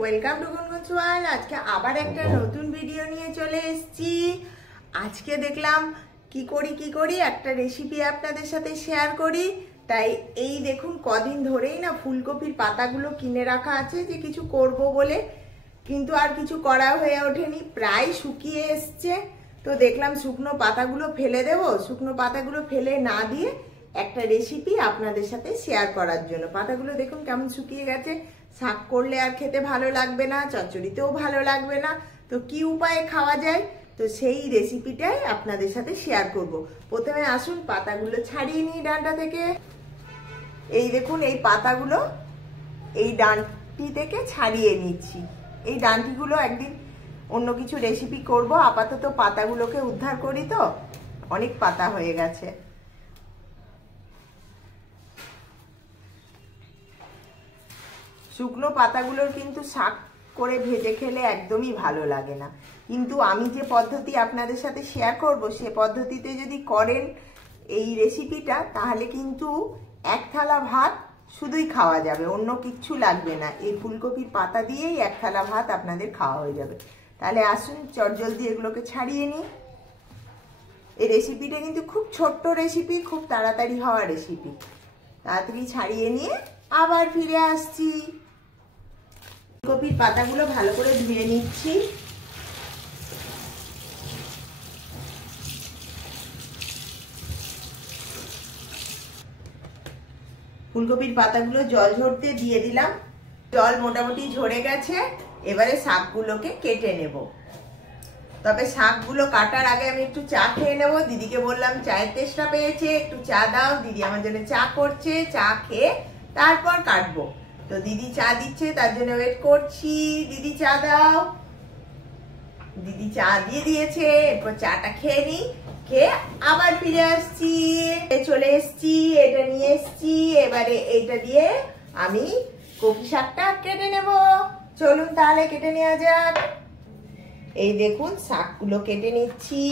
Welcome to গুনগুনস world. আজকে আবার একটা নতুন ভিডিও নিয়ে চলে এসেছি। আজকে দেখলাম কি করি একটা রেসিপি আপনাদের সাথে শেয়ার করি। তাই এই দেখুন কদিন ধরেই না ফুলকপির পাতাগুলো কিনে রাখা আছে যে কিছু করব বলে, কিন্তু আর কিছু করা হয়ে ওঠেনি, প্রায় শুকিয়ে এসছে। তো দেখলাম শুকনো পাতাগুলো ফেলে দেব, শুকনো পাতাগুলো ফেলে না দিয়ে একটা রেসিপি আপনাদের সাথে শেয়ার করার জন্য। পাতাগুলো দেখুন কেমন শুকিয়ে গেছে, শাক করলে আর খেতে ভালো লাগবে না, চচ্চড়িতেও ভালো লাগবে না। তো কি উপায়ে খাওয়া যায়, তো সেই রেসিপিটাই আপনাদের সাথে শেয়ার করব। প্রথমে আসুন পাতাগুলো ছাড়িয়ে নিই ডাঁটা থেকে। এই দেখুন এই পাতাগুলো এই ডাঁটি থেকে ছাড়িয়ে নিচ্ছি। এই ডাঁটিগুলো একদিন অন্য কিছু রেসিপি করব, আপাতত পাতাগুলোকে উদ্ধার করি। তো অনেক পাতা হয়ে গেছে। শুকনো পাতাগুলোর কিন্তু শাক করে ভেজে খেলে একদমই ভালো লাগে না, কিন্তু আমি যে পদ্ধতি আপনাদের সাথে শেয়ার করব সে পদ্ধতিতে যদি করেন এই রেসিপিটা, তাহলে কিন্তু এক থালা ভাত শুধুই খাওয়া যাবে, অন্য কিচ্ছু লাগবে না। এই ফুলকপির পাতা দিয়েই এক থালা ভাত আপনাদের খাওয়া হয়ে যাবে। তাহলে আসুন চটজলদি এগুলোকে ছাড়িয়ে নিই। এই রেসিপিটা কিন্তু খুব ছোট্ট রেসিপি, খুব তাড়াতাড়ি হওয়া রেসিপি। তাড়াতাড়ি ছাড়িয়ে নিয়ে আবার ফিরে আসছি। ফুলকপির পাতাগুলো ভালো করে ধুয়ে নিচ্ছি। ফুলকপির পাতাগুলো জল ঝরতে দিয়ে দিলাম, জল মোটামুটি ঝরে গেছে। এবারে শাকগুলোকে কেটে নেব। তবে শাকগুলো কাটার আগে আমি একটু চা খেয়ে নেব। দিদিকে বললাম চায়ের তেষ্টা পেয়েছে, একটু চা দাও। দিদি আমার জন্য চা করছে, চা খেয়ে তারপর কাটবো। তো দিদি চা দিচ্ছে, তার জন্য ওয়েট করছি। দিদি চা দাও। দিদি চা দিয়ে দিয়েছে, এরপর চাটা খেয়ে নি, খেয়ে আবার ফিরে আসছি। চলে এসছি, এটা নিয়ে এসছি। এবারে এইটা দিয়ে আমি কপি শাকটা কেটে নেব। চলুন তাহলে কেটে নেওয়া যাক। এই দেখুন শাকগুলো কেটে নিচ্ছি।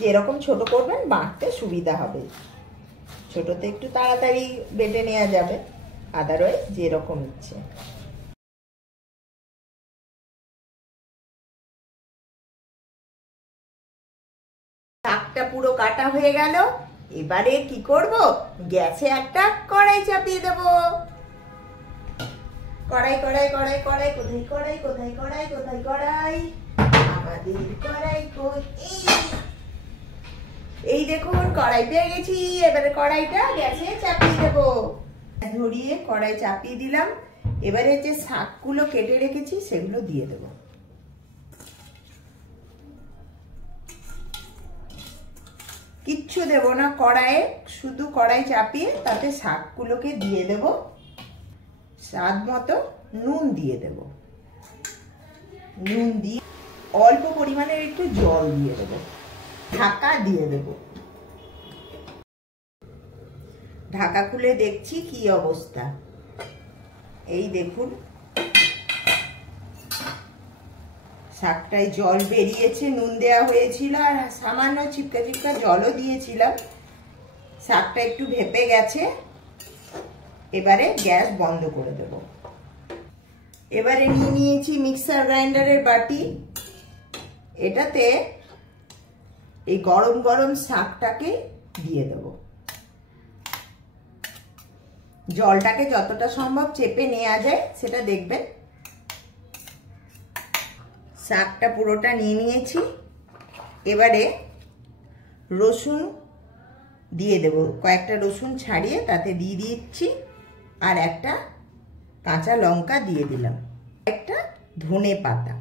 যেরকম ছোট করবেন বাঁটতে সুবিধা হবে, ছোটতে একটু তাড়াতাড়ি বেটে নেওয়া যাবে, আদারওয়াইজ যেরকম ইচ্ছে। শাকটা পুরো কাটা হয়ে গেল। এবারে কি করব, গ্যাসে একটা কড়াই চাপিয়ে দেব। কড়াই কড়াই কড়াই কড়াই কোথায় কড়াই কোথায় কড়াই কোথায় কড়াই, আমাদের কড়াই কই। এই দেখুন কড়াই পেয়ে গেছি। এবারে কড়াইটা গ্যাসে চাপিয়ে দেব। ধরিয়ে কড়াই চাপিয়ে দিলাম। এবারে যে শাকগুলো কেটে রেখেছি সেগুলো দিয়ে দেব। কিচ্ছু দেব না কড়াইয়ে, শুধু কড়াই চাপিয়ে তাতে শাকগুলোকে দিয়ে দেব। স্বাদ মতো নুন দিয়ে দেব। নুন দিয়ে অল্প পরিমাণের একটু জল দিয়ে দেব, ঢাকা দিয়ে দেব। ঢাকা খুলে দেখছি কি অবস্থা। এই দেখুন শাকটায় জল বেরিয়েছে, নুন দেওয়া হয়েছিল আর সামান্য চিপকা চিপকা জলও দিয়েছিলাম। শাকটা একটু ভেপে গেছে। এবারে গ্যাস বন্ধ করে দেব। এবারে নিয়ে নিয়েছি মিক্সার গ্রাইন্ডারের বাটি। এটাতে এই গরম গরম শাকটাকে দিয়ে দেব। জলটাকে যতটা সম্ভব চেপে নেওয়া যায় সেটা দেখবেন। শাকটা পুরোটা নিয়ে নিয়েছি। এবারে রসুন দিয়ে দেব, কয়েকটা রসুন ছাড়িয়ে তাতে দিয়ে দিচ্ছি। আর একটা কাঁচা লঙ্কা দিয়ে দিলাম, একটা ধনে পাতা।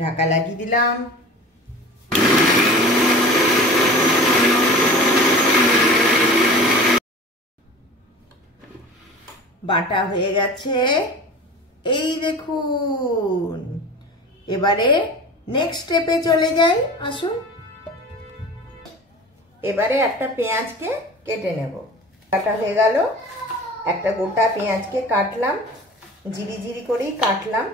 ঢাকা লাগিয়ে দিলাম। বাটা হয়ে গেছে, এই দেখুন। এবারে নেক্সট স্টেপে চলে যাই, আসুন। এবারে একটা পেঁয়াজকে কেটে নেব। কাটা হয়ে গেল। একটা গোটা পেঁয়াজকে কাটলাম, জিরি জিরি করেই কাটলাম।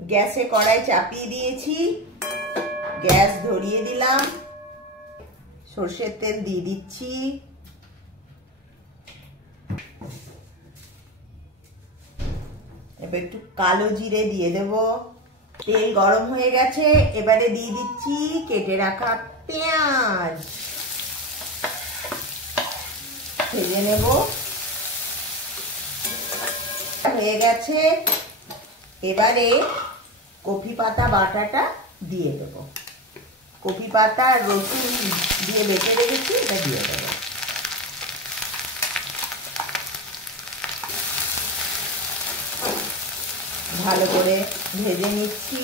গ্যাসে কড়াই চাপিয়ে দিয়েছি, গ্যাস ধরিয়ে দিলাম। সরষের তেল দিয়ে দিচ্ছি। এবার একটু কালো জিরে দিয়ে দেব। তেল গরম হয়ে গেছে, এবারে দিয়ে দিচ্ছি কেটে রাখা পেঁয়াজ, ভেজে নেব। হয়ে গেছে, এবারে কফি পাতা বাটাটা দিয়ে দেবো। কফি পাতা আর রসুন দিয়ে বেটে রেখেছি, এটা দিয়ে দেবো। ভালো করে ভেজে নিচ্ছি।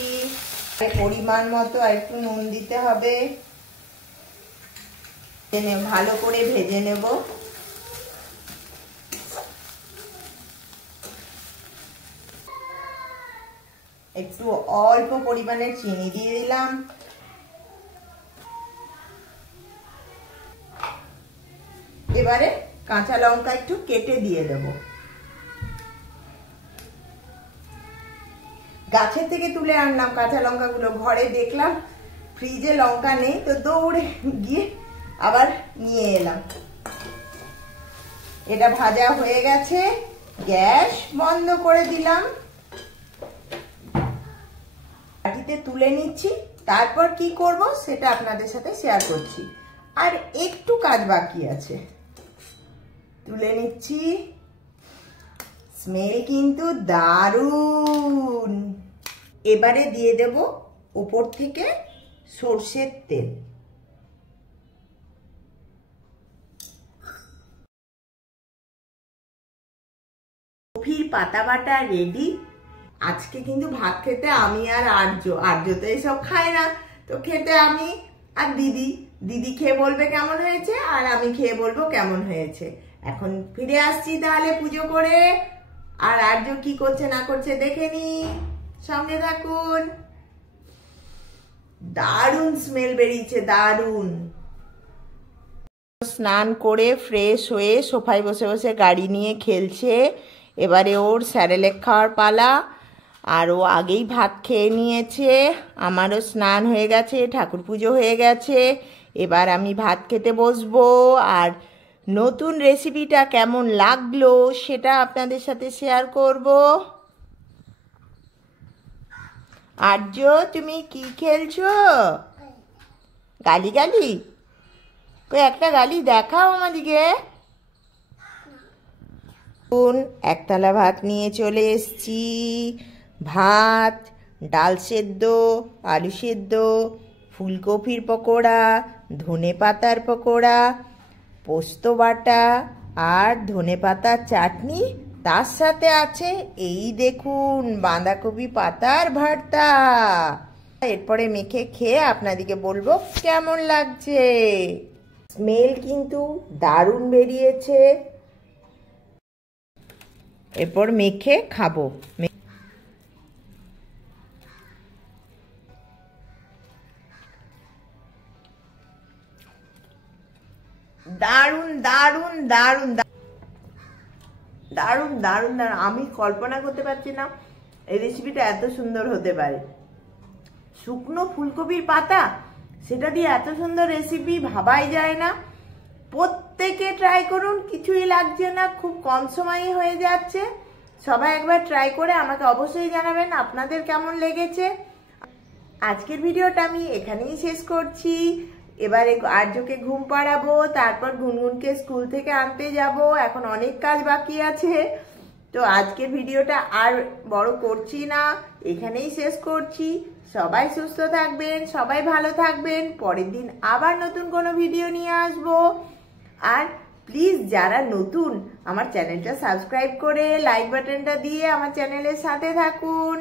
পরিমাণ মতো আর একটু নুন দিতে হবে। ভালো করে ভেজে নেব। একটু অল্প পরিমাণে চিনি দিয়ে দিলাম। এবারে কাঁচা লঙ্কা একটু কেটে দিয়ে দেব। গাছের থেকে তুলে আনলাম কাঁচা লঙ্কাগুলো, ঘরে দেখলাম ফ্রিজে লঙ্কা নেই, তো দৌড়ে গিয়ে আবার নিয়ে এলাম। এটা ভাজা হয়ে গেছে, গ্যাস বন্ধ করে দিলাম। বাটিতে তুলে নিচ্ছি, তারপর কি করব সেটা আপনাদের সাথে শেয়ার করছি। আর একটু কাজ বাকি আছে, তুলে নিচ্ছি। স্মেল কিন্তু দারুণ। এবারে দিয়ে দেব উপর থেকে সরষের তেল। কফির পাতা বাটা রেডি। আজকে কিন্তু ভাত খেতে আমি আর আর্য তো এসব খায় না, তো খেতে আমি আর দিদি খেয়ে বলবে কেমন হয়েছে, আর আমি খেয়ে বলবো কেমন হয়েছে। এখন ফিরে আসছি তাহলে পুজো করে, আর আর্য কি করছে না করছে দেখে নি, সঙ্গে থাকুন। দারুণ স্মেল বেরিয়েছে, দারুণ। স্নান করে ফ্রেশ হয়ে সোফায় বসে বসে গাড়ি নিয়ে খেলছে। এবারে ওর স্যারেলেক খাওয়ার পালা, আর ও আগেই ভাত খেয়ে নিয়েছে। আমারও স্নান হয়ে গেছে, ঠাকুর পুজো হয়ে গেছে। এবার আমি ভাত খেতে বসবো, আর নতুন রেসিপিটা কেমন লাগলো সেটা আপনাদের সাথে শেয়ার করব। আর্য, তুমি কি খেলছো? গালি গালি? কই একটা গালি দেখাও আমাদিকে। একতলা ভাত নিয়ে চলে এসছি। ভাত, ডাল সেদ্ধ, আলু সেদ্ধ, ফুলকপির পকোড়া, ধনে পাতার পকোড়া, পোস্ত বাটা আর ধনে পাতার চাটনি। তার সাথে আছে এই দেখুন বাঁধাকপি পাতার ভর্তা। এরপরে মেখে খেয়ে আপনাদেরকে বলবো কেমন লাগছে। স্মেল কিন্তু দারুণ বেরিয়েছে। এরপর মেখে খাবো। দারুণ দারুণ দারুণ দারুণ দারুণ দারুণ। আমি কল্পনা করতে পারছি না এই রেসিপিটা এত সুন্দর হতে পারে। শুকনো ফুলকপির পাতা, সেটা দিয়ে এত সুন্দর রেসিপি ভাবাই যায় না। প্রত্যেকে ট্রাই করুন, কিছুই লাগছে না, খুব কম সময়ে হয়ে যাচ্ছে। সবাই একবার ট্রাই করে আমাকে অবশ্যই জানাবেন আপনাদের কেমন লেগেছে। আজকের ভিডিওটা আমি এখানেই শেষ করছি। এবারে আর্যকে ঘুম পাড়াবো, তারপর গুনগুনকে স্কুল থেকে আনতে যাব। এখন অনেক কাজ বাকি আছে, তো আজকের ভিডিওটা আর বড় করছি না, এখানেই শেষ করছি। সবাই সুস্থ থাকবেন, সবাই ভালো থাকবেন। পরের দিন আবার নতুন কোনো ভিডিও নিয়ে আসবো। আর প্লিজ যারা নতুন, আমার চ্যানেলটা সাবস্ক্রাইব করে লাইক বাটনটা দিয়ে আমার চ্যানেলের সাথে থাকুন।